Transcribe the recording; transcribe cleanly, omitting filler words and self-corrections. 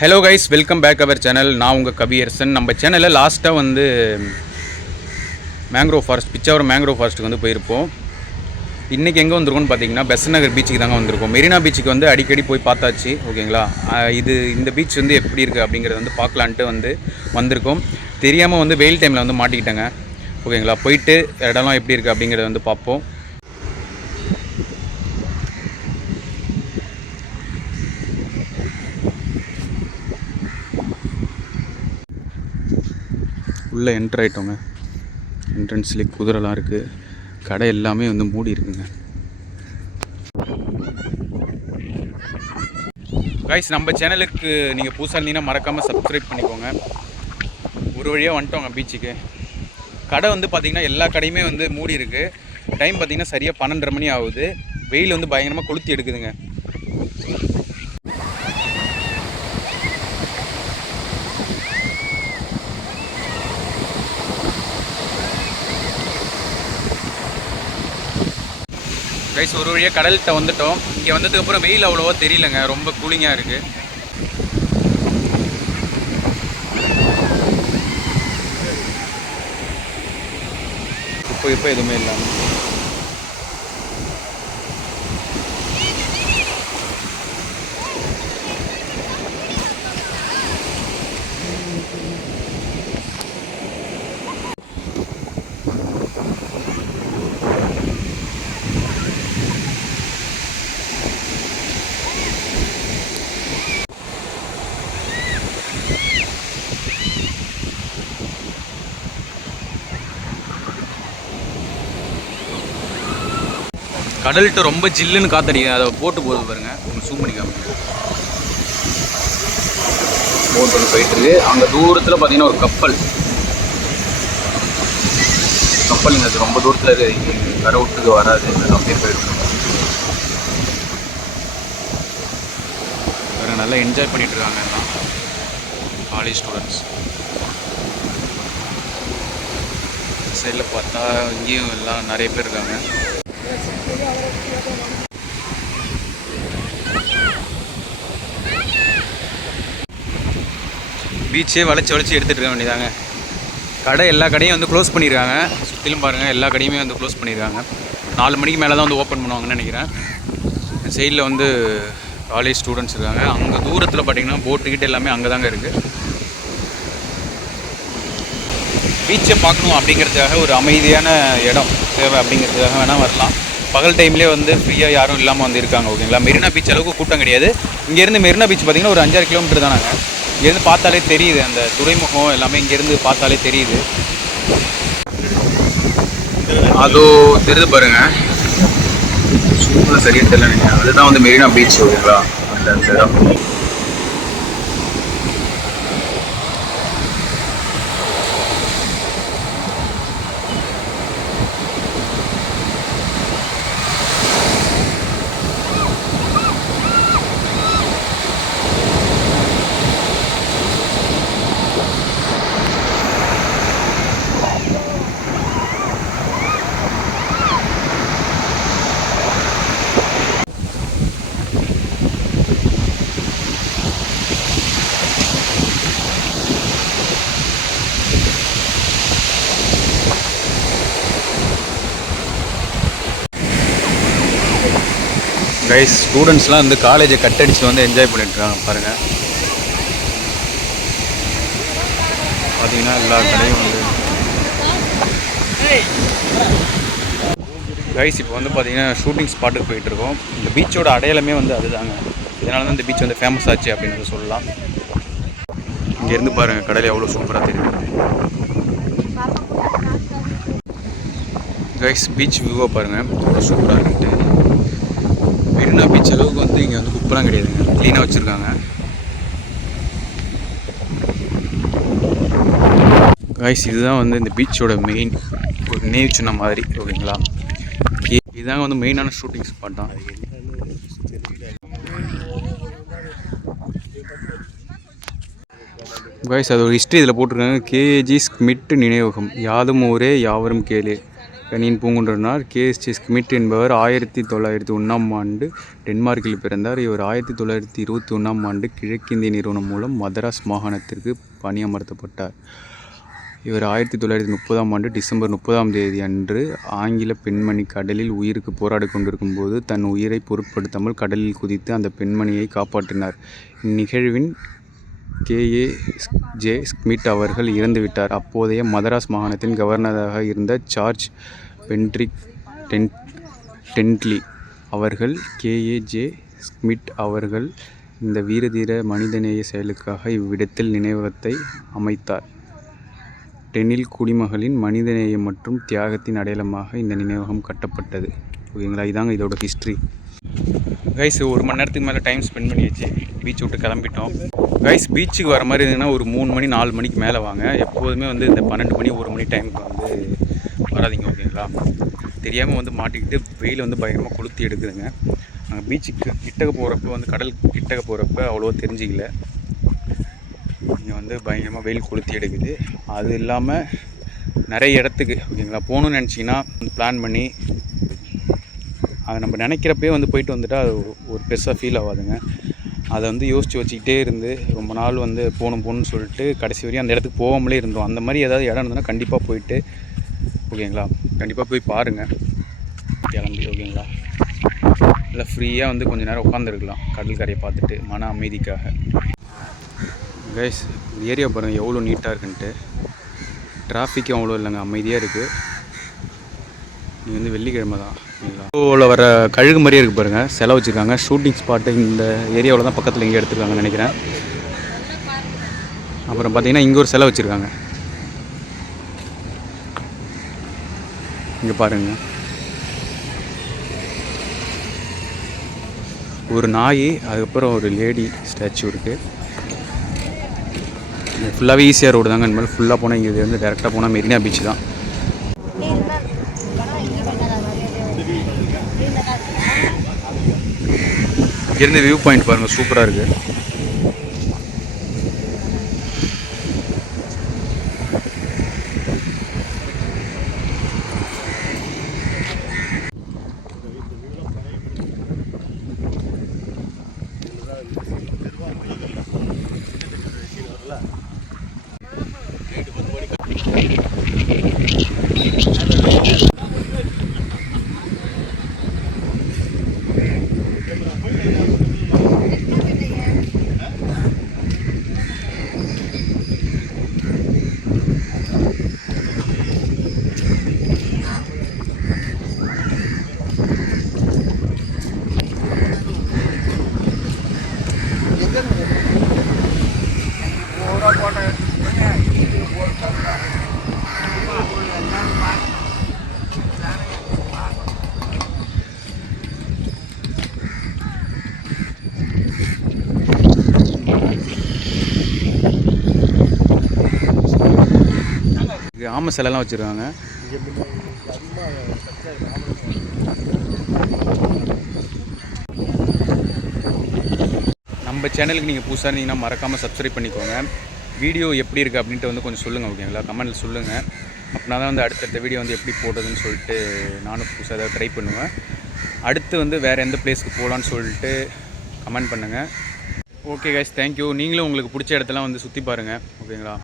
Hello guys, welcome back our channel. நான் உங்கள் கபியரசன். நம்ம சேனலில் லாஸ்ட்டாக வந்து மேங்க்ரோவ் ஃபாரஸ்ட், பிச்சாவரம் மேங்க்ரோவ் ஃபாரஸ்ட்டுக்கு வந்து போயிருப்போம். இன்றைக்கி எங்கே வந்திருக்கோம்னு பார்த்தீங்கன்னா பெசன்ட் நகர் பீச்சுக்கு தாங்க வந்திருக்கோம். மெரினா பீச்சுக்கு வந்து அடிக்கடி போய் பார்த்தாச்சு, ஓகேங்களா. இந்த பீச் வந்து எப்படி இருக்குது அப்படிங்கிறத வந்து பார்க்கலான்ட்டு வந்திருக்கோம். தெரியாமல் வந்து வெயில் டைமில் வந்து மாட்டிக்கிட்டேங்க, ஓகேங்களா. போயிட்டு இடம்லாம் எப்படி இருக்குது அப்படிங்கிறத வந்து பார்ப்போம். உள்ளே என்ட்ரு ஆகிட்டோங்க. என்ட்ரன்ஸ்லேயே குதிரைலாம் இருக்குது. கடை எல்லாமே வந்து மூடி இருக்குங்க. கைஸ், நம்ம சேனலுக்கு நீங்கள் புதுசாக இருந்தீங்கன்னா மறக்காமல் சப்ஸ்கிரைப் பண்ணிக்கோங்க. ஒரு வழியாக வந்துட்டோங்க பீச்சுக்கு. கடை வந்து பார்த்திங்கன்னா எல்லா கடையுமே வந்து மூடி இருக்குது. டைம் பார்த்திங்கன்னா சரியாக 12:30 மணி ஆகுது. வெயில் வந்து பயங்கரமாக கொளுத்தி எடுக்குதுங்க. கைஸ், ஒரு வழியாக கடல்கிட்ட வந்துட்டோம். இங்கே வந்ததுக்கப்புறம் வெயில் அவ்வளோவா தெரியலங்க, ரொம்ப கூலிங்காக இருக்குது. இப்போ எதுவுமே இல்லாமல் கடல்கிட்ட ரொம்ப ஜில்லுன்னு காத்தடிக்குது. அதை போட்டு போகுது பாருங்க, ஜூம் பண்ணிக்காம. போட் ஒன்று போயிட்டு இருக்கு. அங்கே தூரத்தில் பார்த்தீங்கன்னா ஒரு கப்பல் இங்கே ரொம்ப தூரத்தில் இருக்கு. கரை விட்டுக்கு வராது, அப்படியே போயிடும். பாருங்க, நல்லா என்ஜாய் பண்ணிட்டு இருக்காங்க எல்லாம் காலேஜ் ஸ்டூடெண்ட்ஸ். சைடில் பார்த்தா இங்கேயும் எல்லாம் நிறைய பேர் இருக்காங்க. பீச்சே வளைச்சி எடுத்துகிட்டு இருக்க வேண்டியதாங்க. எல்லா கடையும் வந்து க்ளோஸ் பண்ணியிருக்காங்க. சுற்றிலும் பாருங்கள், எல்லா கடையுமே வந்து க்ளோஸ் பண்ணியிருக்காங்க. 4 மணிக்கு மேலே தான் வந்து ஓப்பன் பண்ணுவாங்கன்னு நினைக்கிறேன். சைடில் வந்து காலேஜ் ஸ்டூடெண்ட்ஸ் இருக்காங்க. அங்கே தூரத்தில் பார்த்தீங்கன்னா போட்டுக்கிட்ட எல்லாமே அங்கே தாங்க இருக்குது. பீச்சை பார்க்கணும் அப்படிங்கிறதுக்காக ஒரு அமைதியான இடம் தேவை அப்படிங்கிறதுக்காக வேணால் வரலாம். பகல் டைம்லேயே வந்து ஃப்ரீயாக யாரும் இல்லாமல் வந்து இருக்காங்க, ஓகேங்களா. மெரினா பீச் அளவுக்கு கூட்டம் கிடையாது. இங்கேருந்து மெரினா பீச் பார்த்திங்கன்னா ஒரு 5-6 கிலோமீட்டர் தானாங்க. இங்கேருந்து பார்த்தாலே தெரியுது, அந்த துறைமுகம் எல்லாமே இங்கேருந்து பார்த்தாலே தெரியுது. அதோ தெரியுது பாருங்க, சூப்பராக சரியாக தெரியல நினைக்கிறேன். அதுதான் வந்து மெரினா பீச், ஓகேங்களா. அந்த இடம் கைஸ். ஸ்டூடெண்ட்ஸ்லாம் வந்து காலேஜை கட்டடிச்சு வந்து என்ஜாய் பண்ணிட்டுருக்காங்க பாருங்கள். பார்த்தீங்கன்னா எல்லா கடையும் வந்து கைஸ். இப்போ வந்து பார்த்தீங்கன்னா ஷூட்டிங் ஸ்பாட்டுக்கு போயிட்டுருக்கோம். இந்த பீச்சோட அடையாளமே வந்து அதுதாங்க. இதனால தான் இந்த பீச் வந்து ஃபேமஸ் ஆச்சு அப்படின்னு சொல்லலாம். இங்கேருந்து பாருங்கள், கடையில் எவ்வளோ சூப்பராக தெரியும் கைஸ். பீச் வியூவாக பாருங்கள், எவ்வளோ சூப்பராக இருக்குன்ட்டு. மெரினா பீச் அளவுக்கு வந்து இங்கே வந்து குப்பெல்லாம் கிடையாதுங்க, க்ளீனாக வச்சுருக்காங்க. கைஸ், இதுதான் வந்து இந்த பீச்சோட மெயின் ஒரு நேவ் சின்ன மாதிரி, ஓகேங்களா. இதுதாங்க வந்து மெயினான ஷூட்டிங் ஸ்பாட் தான். கைஸ், அது ஒரு ஹிஸ்ட்ரி இதில் போட்டிருக்காங்க. கேஜி ஸ்மிட் நினைவகம், யாதும் ஊரே யாவரும் கேளு. கணியன் பூங்குன்றனார். கேஎஸ்டி ஸ்மிட் என்பவர் 1901ஆம் ஆண்டு டென்மார்க்கில் பிறந்தார். இவர் 1921ஆம் ஆண்டு கிழக்கிந்திய நிறுவனம் மூலம் மதராஸ் மாகாணத்திற்கு பணியமர்த்தப்பட்டார். இவர் 1930ஆம் ஆண்டு டிசம்பர் 30ஆம் தேதி அன்று ஆங்கில பெண்மணி கடலில் உயிருக்கு போராடி கொண்டிருக்கும் போது தன் உயிரை பொருட்படுத்தாமல் கடலில் குதித்து அந்த பெண்மணியை காப்பாற்றினார். இந்நிகழ்வின் KAJ ஸ்மிட் அவர்கள் இறந்துவிட்டார். அப்போதைய மதராஸ் மாகாணத்தின் கவர்னராக இருந்த சார்ஜ் பென்ட்ரிக் டென்ட்லி அவர்கள் KAJ ஸ்மிட் அவர்கள் இந்த வீரதீர மனிதநேய செயலுக்காக இவ்விடத்தில் நினைவகத்தை அமைத்தார். டெனில் குடிமகளின் மனிதநேயம் மற்றும் தியாகத்தின் அடையாளமாக இந்த நினைவகம் கட்டப்பட்டது. ஓகேங்களா, இதாங்க இதோட ஹிஸ்ட்ரி. கைஸ், 1 மணி நேரத்துக்கு மேலே டைம் ஸ்பெண்ட் பண்ணியாச்சு. பீச் விட்டு கிளம்பிட்டோம். கைஸ், பீச்சுக்கு வர மாதிரி இருந்ததுன்னா ஒரு 3 மணி 4 மணிக்கு மேலே வாங்க. எப்போதுமே வந்து இந்த 12 மணி 1 மணி டைமுக்கு வந்து வராதிங்க. ஓகேங்களா, தெரியாமல் வந்து மாட்டிக்கிட்டு வெயில் வந்து பயங்கரமாக கொளுத்தி எடுக்குதுங்க. நாங்கள் பீச்சுக்கு கிட்டக்க போகிறப்ப வந்து கடல் கிட்டக்க போகிறப்ப அவ்வளோ தெரிஞ்சிக்கல. இங்கே வந்து பயங்கரமாக வெயில் கொளுத்தி எடுக்குது. அது இல்லாமல் நிறைய இடத்துக்கு ஓகேங்களா போகணுன்னு நினச்சிங்கன்னா பிளான் பண்ணி அதை நம்ம நினைக்கிறப்பே வந்து போயிட்டு வந்துட்டால் அது ஒரு பெருசாக ஃபீல் ஆகாதுங்க. அதை வந்து யோசித்து வச்சுக்கிட்டே இருந்து ரொம்ப நாள் வந்து போகணும்னு சொல்லிட்டு கடைசி வரையும் அந்த இடத்துக்கு போகாமலே இருந்தோம். அந்த மாதிரி ஏதாவது இடம் இருந்ததுன்னா கண்டிப்பாக போயிட்டு ஓகேங்களா, கண்டிப்பாக போய் பாருங்கள் கிளம்பி. ஓகேங்களா, இல்லை ஃப்ரீயாக வந்து கொஞ்சம் நேரம் உட்காந்துருக்கலாம் கடல் கரையை பார்த்துட்டு மன அமைதிக்காக. கைஸ், இந்த ஏரியா பாருங்கள் எவ்வளோ நீட்டாக இருக்குன்ட்டு. டிராஃபிக்கும் அவ்வளோ இல்லைங்க, அமைதியாக இருக்குது. நீங்கள் வந்து வெள்ளிக்கிழமை தான் ஓகேங்களா. ஷோவில் வர கழுகு மாதிரியே இருக்குது பாருங்கள், செலவு வச்சுருக்காங்க. ஷூட்டிங் ஸ்பாட்டு இந்த ஏரியாவில் தான் பக்கத்தில் இங்கே எடுத்துருக்காங்கன்னு நினைக்கிறேன். அப்புறம் பார்த்தீங்கன்னா இங்கே ஒரு செலவு வச்சுருக்காங்க. இங்கே பாருங்கள், ஒரு நாய், அதுக்கப்புறம் ஒரு லேடி ஸ்டாச்சு இருக்குது. ஃபுல்லாகவே ஈஸியாக ரோடு தாங்க. இந்த மாதிரி ஃபுல்லாக போனால் இங்கே வந்து டேரெக்டாக போனால் மெரினா பீச் தான். இங்கேருந்து வியூ பாயிண்ட் பாருங்கள், சூப்பராக இருக்குது. ஆமை சிலைலாம் வச்சுருக்காங்க. நம்ம சேனலுக்கு நீங்கள் புதுசாக இருந்தீங்கன்னா மறக்காமல் சப்ஸ்கிரைப் பண்ணிக்கோங்க. வீடியோ எப்படி இருக்குது அப்படின்ட்டு வந்து கொஞ்சம் சொல்லுங்கள். ஓகேங்களா, கமெண்ட்டில் சொல்லுங்கள். அப்படின்னா தான் வந்து அடுத்தடுத்த வீடியோ வந்து எப்படி போடுறதுன்னு சொல்லிட்டு நானும் புதுசாக ஏதாவது ட்ரை பண்ணுவேன். அடுத்து வந்து வேறு எந்த பிளேஸ்க்கு போகலான்னு சொல்லிட்டு கமெண்ட் பண்ணுங்கள். Okay guys, thank you. நீங்களும் உங்களுக்கு பிடிச்ச இடத்தெல்லாம் வந்து சுற்றி பாருங்கள். ஓகேங்களா.